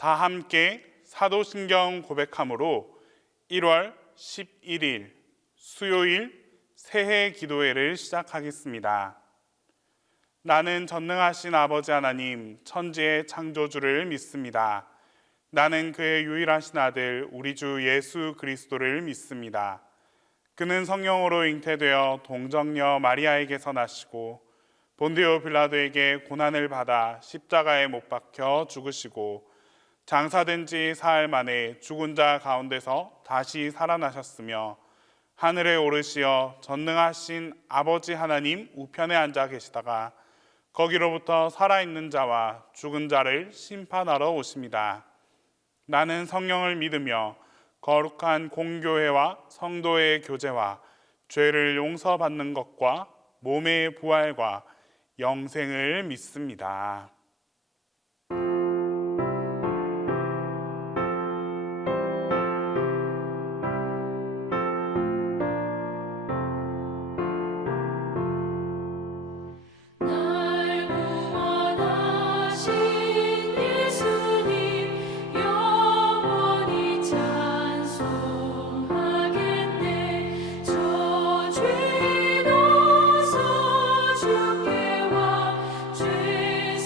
다 함께 사도신경 고백함으로 1월 11일 수요일 새해 기도회를 시작하겠습니다. 나는 전능하신 아버지 하나님 천지의 창조주를 믿습니다. 나는 그의 유일하신 아들 우리 주 예수 그리스도를 믿습니다. 그는 성령으로 잉태되어 동정녀 마리아에게서 나시고 본디오 빌라도에게 고난을 받아 십자가에 못 박혀 죽으시고 장사된 지 사흘 만에 죽은 자 가운데서 다시 살아나셨으며 하늘에 오르시어 전능하신 아버지 하나님 우편에 앉아 계시다가 거기로부터 살아있는 자와 죽은 자를 심판하러 오십니다. 나는 성령을 믿으며 거룩한 공교회와 성도의 교제와 죄를 용서받는 것과 몸의 부활과 영생을 믿습니다. 주께와 죄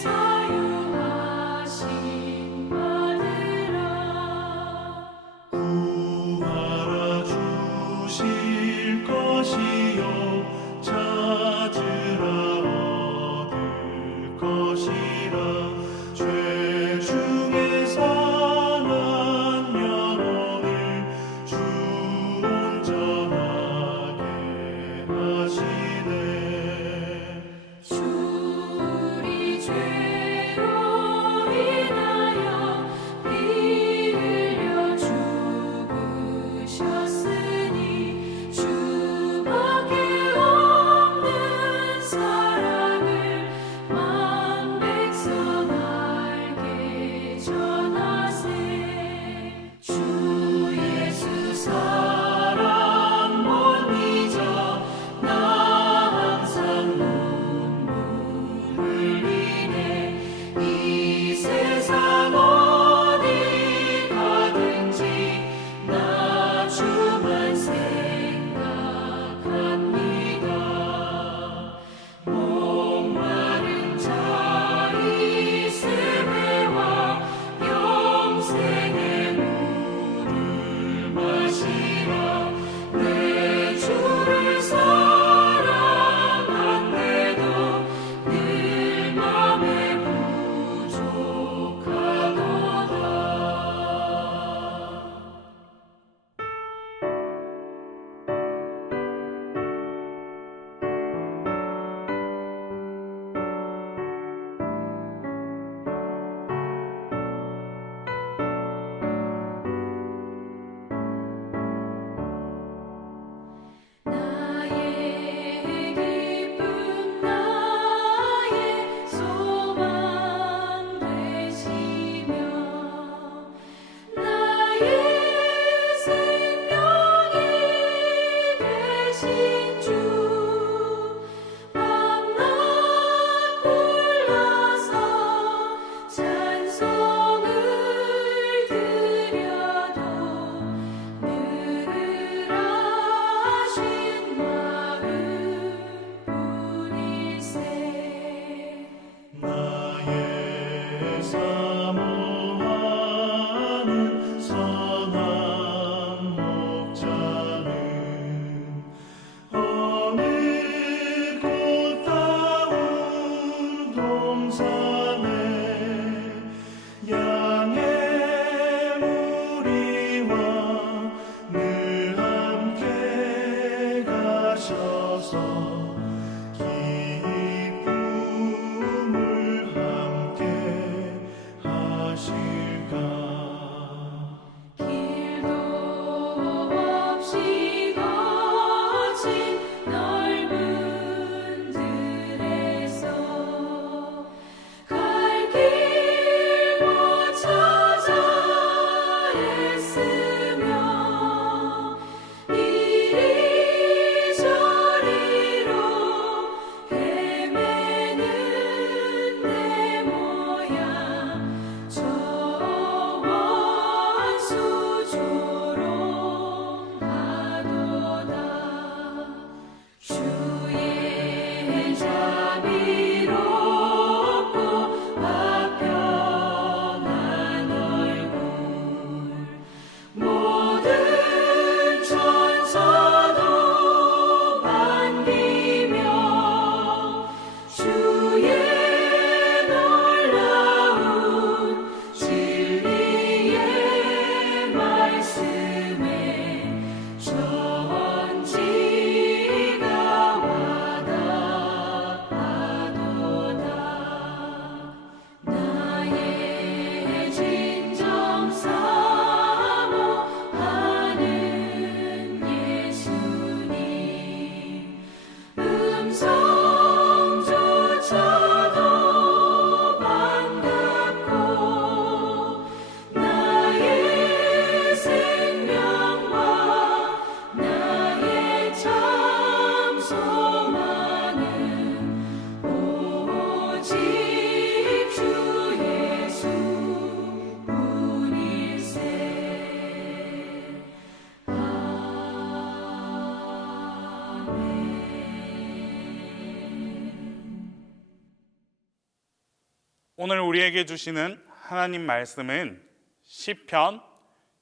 오늘 우리에게 주시는 하나님 말씀은 시편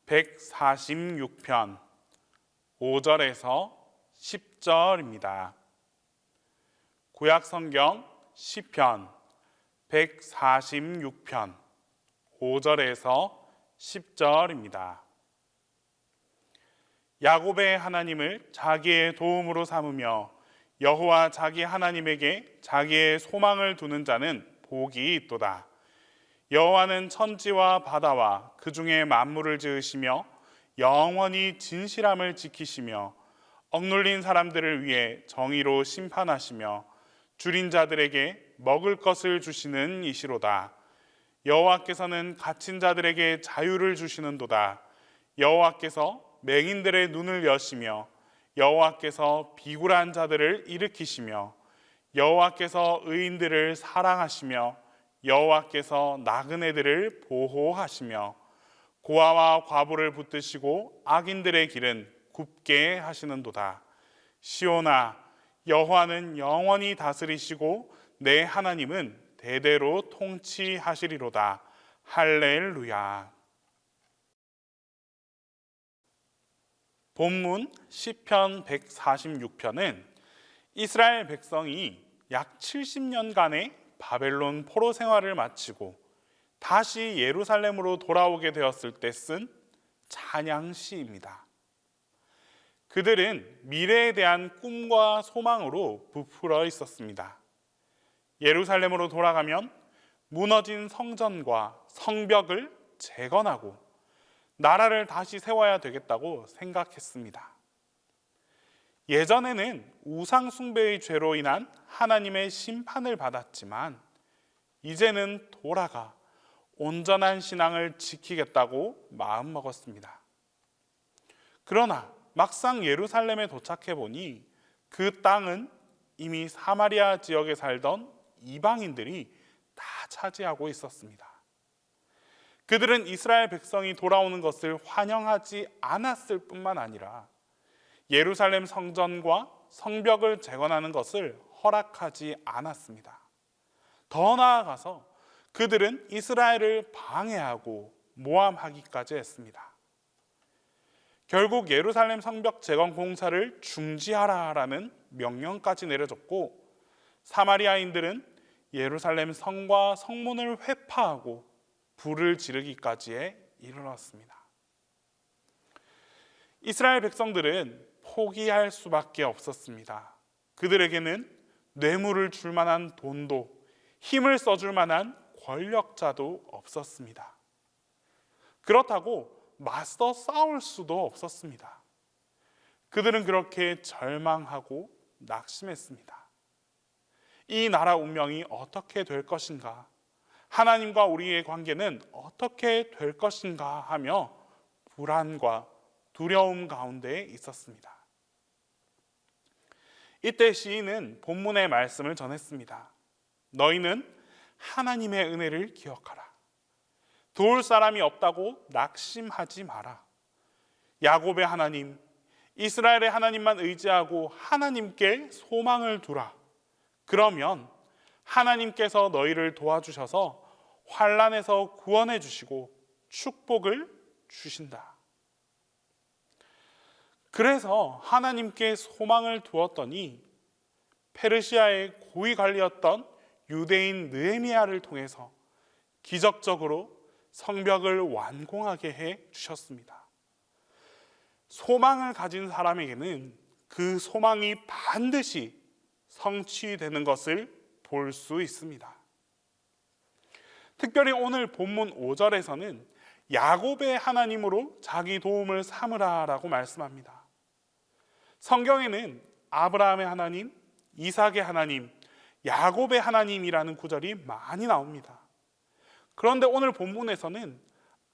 146편 5절에서 10절입니다. 구약 성경 시편 146편 5절에서 10절입니다. 야곱의 하나님을 자기의 도움으로 삼으며 여호와 자기 하나님에게 자기의 소망을 두는 자는 복이 있도다. 여호와는 천지와 바다와 그 중에 만물을 지으시며 영원히 진실함을 지키시며 억눌린 사람들을 위해 정의로 심판하시며 줄인 자들에게 먹을 것을 주시는 이시로다. 여호와께서는 갇힌 자들에게 자유를 주시는도다. 여호와께서 맹인들의 눈을 여시며 여호와께서 비굴한 자들을 일으키시며 여호와께서 의인들을 사랑하시며 여호와께서 나그네들을 보호하시며 고아와 과부를 붙드시고 악인들의 길은 굽게 하시는도다. 시온아, 여호와는 영원히 다스리시고 내 하나님은 대대로 통치하시리로다. 할렐루야. 본문 시편 146편은 이스라엘 백성이 약 70년간의 바벨론 포로 생활을 마치고 다시 예루살렘으로 돌아오게 되었을 때 쓴 찬양시입니다. 그들은 미래에 대한 꿈과 소망으로 부풀어 있었습니다. 예루살렘으로 돌아가면 무너진 성전과 성벽을 재건하고 나라를 다시 세워야 되겠다고 생각했습니다. 예전에는 우상 숭배의 죄로 인한 하나님의 심판을 받았지만 이제는 돌아가 온전한 신앙을 지키겠다고 마음먹었습니다. 그러나 막상 예루살렘에 도착해 보니 그 땅은 이미 사마리아 지역에 살던 이방인들이 다 차지하고 있었습니다. 그들은 이스라엘 백성이 돌아오는 것을 환영하지 않았을 뿐만 아니라 예루살렘 성전과 성벽을 재건하는 것을 허락하지 않았습니다. 더 나아가서 그들은 이스라엘을 방해하고 모함하기까지 했습니다. 결국 예루살렘 성벽 재건 공사를 중지하라라는 명령까지 내려졌고 사마리아인들은 예루살렘 성과 성문을 회파하고 불을 지르기까지에 이르렀습니다. 이스라엘 백성들은 포기할 수밖에 없었습니다. 그들에게는 뇌물을 줄 만한 돈도 힘을 써줄 만한 권력자도 없었습니다. 그렇다고 맞서 싸울 수도 없었습니다. 그들은 그렇게 절망하고 낙심했습니다. 이 나라 운명이 어떻게 될 것인가? 하나님과 우리의 관계는 어떻게 될 것인가 하며 불안과 두려움 가운데 있었습니다. 이때 시인은 본문의 말씀을 전했습니다. 너희는 하나님의 은혜를 기억하라. 도울 사람이 없다고 낙심하지 마라. 야곱의 하나님, 이스라엘의 하나님만 의지하고 하나님께 소망을 두라. 그러면 하나님께서 너희를 도와주셔서 환난에서 구원해 주시고 축복을 주신다. 그래서 하나님께 소망을 두었더니 페르시아의 고위 관리였던 유대인 느헤미야를 통해서 기적적으로 성벽을 완공하게 해 주셨습니다. 소망을 가진 사람에게는 그 소망이 반드시 성취되는 것을 볼 수 있습니다. 특별히 오늘 본문 5절에서는 야곱의 하나님으로 자기 도움을 삼으라라고 말씀합니다. 성경에는 아브라함의 하나님, 이삭의 하나님, 야곱의 하나님이라는 구절이 많이 나옵니다. 그런데 오늘 본문에서는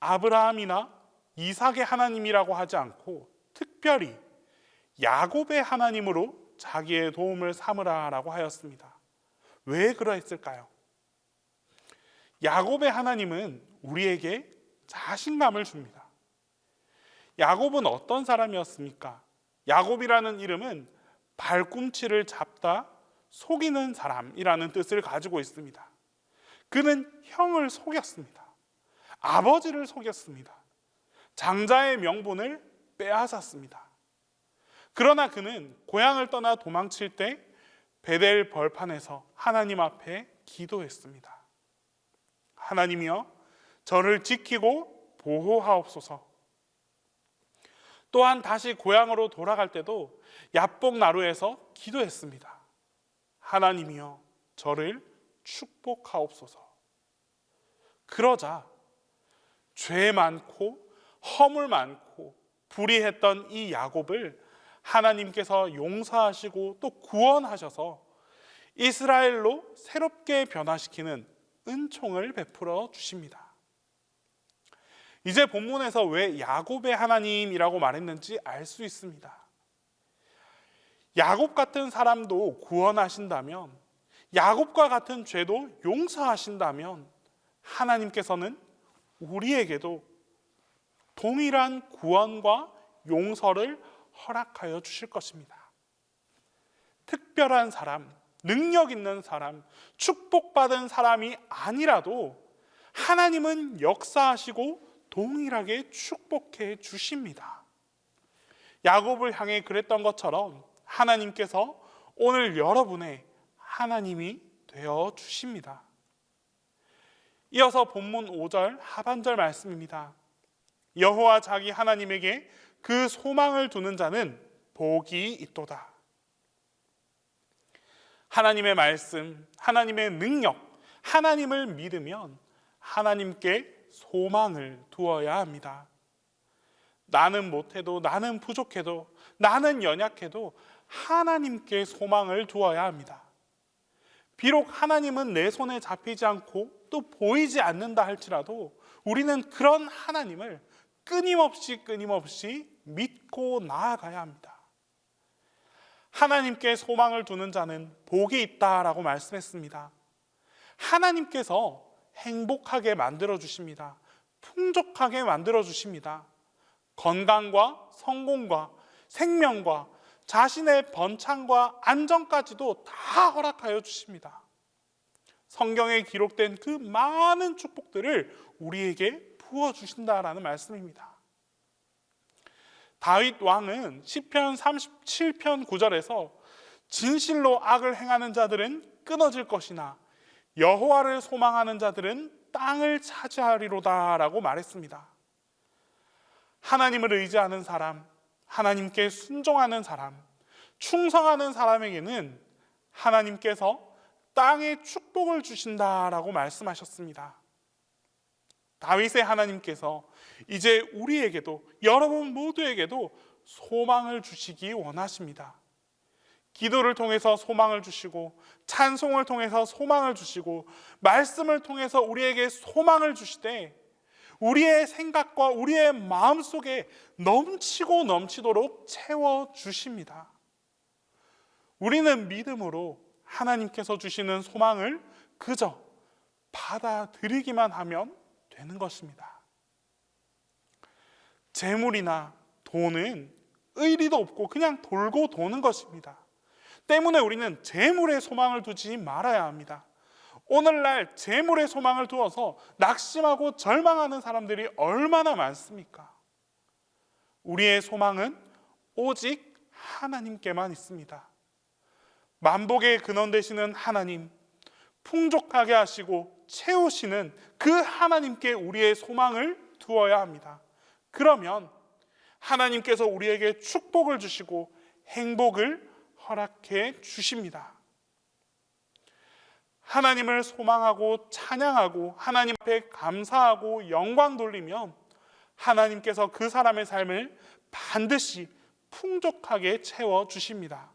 아브라함이나 이삭의 하나님이라고 하지 않고 특별히 야곱의 하나님으로 자기의 도움을 삼으라라고 하였습니다. 왜 그러했을까요? 야곱의 하나님은 우리에게 자신감을 줍니다. 야곱은 어떤 사람이었습니까? 야곱이라는 이름은 발꿈치를 잡다 속이는 사람이라는 뜻을 가지고 있습니다. 그는 형을 속였습니다. 아버지를 속였습니다. 장자의 명분을 빼앗았습니다. 그러나 그는 고향을 떠나 도망칠 때 베델 벌판에서 하나님 앞에 기도했습니다. 하나님이여, 저를 지키고 보호하옵소서. 또한 다시 고향으로 돌아갈 때도 야복 나루에서 기도했습니다. 하나님이여, 저를 축복하옵소서. 그러자 죄 많고 허물 많고 불의했던 이 야곱을 하나님께서 용서하시고 또 구원하셔서 이스라엘로 새롭게 변화시키는 은총을 베풀어 주십니다. 이제 본문에서 왜 야곱의 하나님이라고 말했는지 알 수 있습니다. 야곱 같은 사람도 구원하신다면, 야곱과 같은 죄도 용서하신다면 하나님께서는 우리에게도 동일한 구원과 용서를 허락하여 주실 것입니다. 특별한 사람, 능력 있는 사람, 축복받은 사람이 아니라도 하나님은 역사하시고 동일하게 축복해 주십니다. 야곱을 향해 그랬던 것처럼 하나님께서 오늘 여러분의 하나님이 되어 주십니다. 이어서 본문 5절 하반절 말씀입니다. 여호와 자기 하나님에게 그 소망을 두는 자는 복이 있도다. 하나님의 말씀, 하나님의 능력, 하나님을 믿으면 하나님께 소망을 두어야 합니다. 나는 못해도, 나는 부족해도, 나는 연약해도 하나님께 소망을 두어야 합니다. 비록 하나님은 내 손에 잡히지 않고 또 보이지 않는다 할지라도 우리는 그런 하나님을 끊임없이 믿고 나아가야 합니다. 하나님께 소망을 두는 자는 복이 있다라고 말씀했습니다. 하나님께서 행복하게 만들어 주십니다. 풍족하게 만들어 주십니다. 건강과 성공과 생명과 자신의 번창과 안정까지도 다 허락하여 주십니다. 성경에 기록된 그 많은 축복들을 우리에게 부어주신다라는 말씀입니다. 다윗 왕은 시편 37편 9절에서 진실로 악을 행하는 자들은 끊어질 것이나 여호와를 소망하는 자들은 땅을 차지하리로다 라고 말했습니다. 하나님을 의지하는 사람, 하나님께 순종하는 사람, 충성하는 사람에게는 하나님께서 땅에 축복을 주신다라고 말씀하셨습니다. 다윗의 하나님께서 이제 우리에게도, 여러분 모두에게도 소망을 주시기 원하십니다. 기도를 통해서 소망을 주시고, 찬송을 통해서 소망을 주시고, 말씀을 통해서 우리에게 소망을 주시되 우리의 생각과 우리의 마음속에 넘치고 넘치도록 채워주십니다. 우리는 믿음으로 하나님께서 주시는 소망을 그저 받아들이기만 하면 되는 것입니다. 재물이나 돈은 의리도 없고 그냥 돌고 도는 것입니다. 때문에 우리는 재물에 소망을 두지 말아야 합니다. 오늘날 재물에 소망을 두어서 낙심하고 절망하는 사람들이 얼마나 많습니까? 우리의 소망은 오직 하나님께만 있습니다. 만복의 근원 되시는 하나님, 풍족하게 하시고 채우시는 그 하나님께 우리의 소망을 두어야 합니다. 그러면 하나님께서 우리에게 축복을 주시고 행복을 허락해 주십니다. 하나님을 소망하고 찬양하고 하나님 앞에 감사하고 영광 돌리면 하나님께서 그 사람의 삶을 반드시 풍족하게 채워주십니다.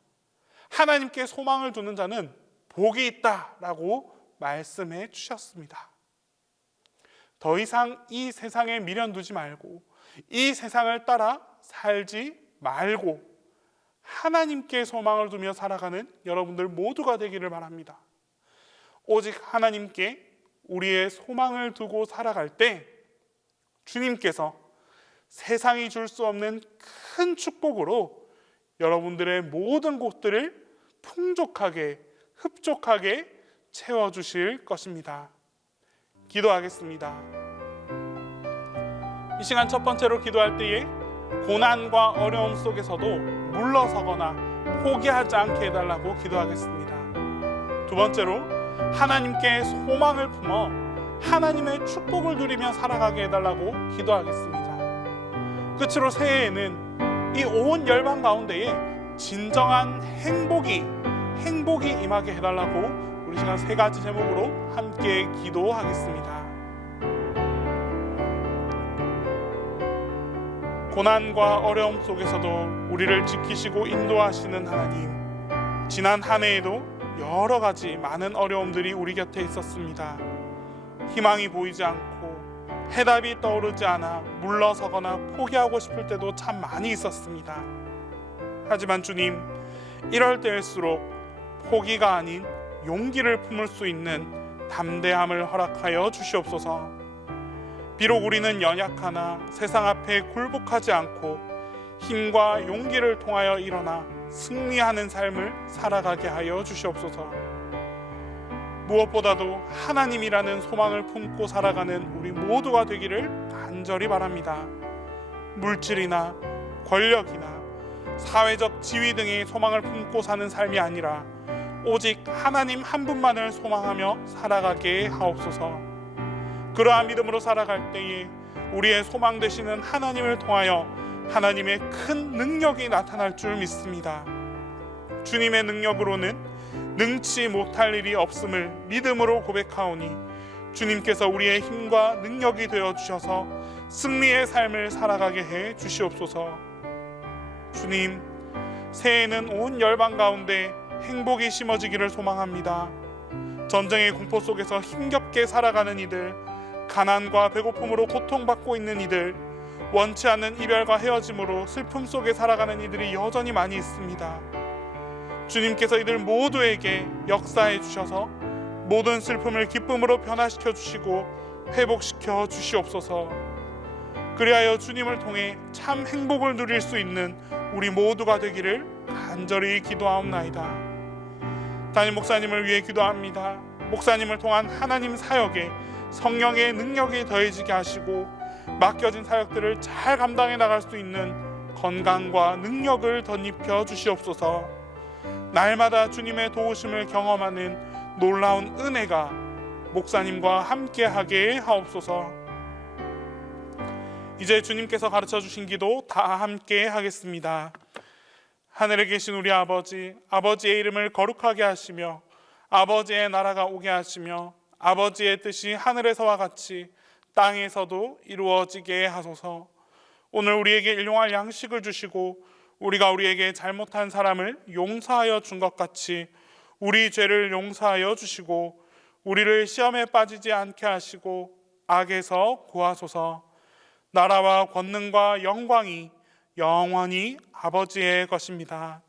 하나님께 소망을 두는 자는 복이 있다라고 말씀해 주셨습니다. 더 이상 이 세상에 미련 두지 말고 이 세상을 따라 살지 말고 하나님께 소망을 두며 살아가는 여러분들 모두가 되기를 바랍니다. 오직 하나님께 우리의 소망을 두고 살아갈 때 주님께서 세상이 줄 수 없는 큰 축복으로 여러분들의 모든 곳들을 풍족하게 흡족하게 채워주실 것입니다. 기도하겠습니다. 이 시간 첫 번째로 기도할 때에 고난과 어려움 속에서도 물러서거나 포기하지 않게 해달라고 기도하겠습니다. 두 번째로 하나님께 소망을 품어 하나님의 축복을 누리며 살아가게 해달라고 기도하겠습니다. 끝으로 새해에는 이 온 열방 가운데에 진정한 행복이 임하게 해달라고 우리 시간 세 가지 제목으로 함께 기도하겠습니다. 고난과 어려움 속에서도 우리를 지키시고 인도하시는 하나님, 지난 한 해에도 여러 가지 많은 어려움들이 우리 곁에 있었습니다. 희망이 보이지 않고 해답이 떠오르지 않아 물러서거나 포기하고 싶을 때도 참 많이 있었습니다. 하지만 주님, 이럴 때일수록 포기가 아닌 용기를 품을 수 있는 담대함을 허락하여 주시옵소서. 비록 우리는 연약하나 세상 앞에 굴복하지 않고 힘과 용기를 통하여 일어나 승리하는 삶을 살아가게 하여 주시옵소서. 무엇보다도 하나님이라는 소망을 품고 살아가는 우리 모두가 되기를 간절히 바랍니다. 물질이나 권력이나 사회적 지위 등의 소망을 품고 사는 삶이 아니라 오직 하나님 한 분만을 소망하며 살아가게 하옵소서. 그러한 믿음으로 살아갈 때에 우리의 소망 되시는 하나님을 통하여 하나님의 큰 능력이 나타날 줄 믿습니다. 주님의 능력으로는 능치 못할 일이 없음을 믿음으로 고백하오니 주님께서 우리의 힘과 능력이 되어 주셔서 승리의 삶을 살아가게 해 주시옵소서. 주님, 새해에는 온 열방 가운데 행복이 심어지기를 소망합니다. 전쟁의 공포 속에서 힘겹게 살아가는 이들, 가난과 배고픔으로 고통받고 있는 이들, 원치 않는 이별과 헤어짐으로 슬픔 속에 살아가는 이들이 여전히 많이 있습니다. 주님께서 이들 모두에게 역사해 주셔서 모든 슬픔을 기쁨으로 변화시켜 주시고 회복시켜 주시옵소서. 그리하여 주님을 통해 참 행복을 누릴 수 있는 우리 모두가 되기를 간절히 기도하옵나이다. 담임 목사님을 위해 기도합니다. 목사님을 통한 하나님 사역에 성령의 능력이 더해지게 하시고 맡겨진 사역들을 잘 감당해 나갈 수 있는 건강과 능력을 덧입혀 주시옵소서. 날마다 주님의 도우심을 경험하는 놀라운 은혜가 목사님과 함께하게 하옵소서. 이제 주님께서 가르쳐 주신 기도 다 함께 하겠습니다. 하늘에 계신 우리 아버지, 아버지의 이름을 거룩하게 하시며 아버지의 나라가 오게 하시며 아버지의 뜻이 하늘에서와 같이 땅에서도 이루어지게 하소서. 오늘 우리에게 일용할 양식을 주시고 우리가 우리에게 잘못한 사람을 용서하여 준 것 같이 우리 죄를 용서하여 주시고 우리를 시험에 빠지지 않게 하시고 악에서 구하소서. 나라와 권능과 영광이 영원히 아버지의 것입니다.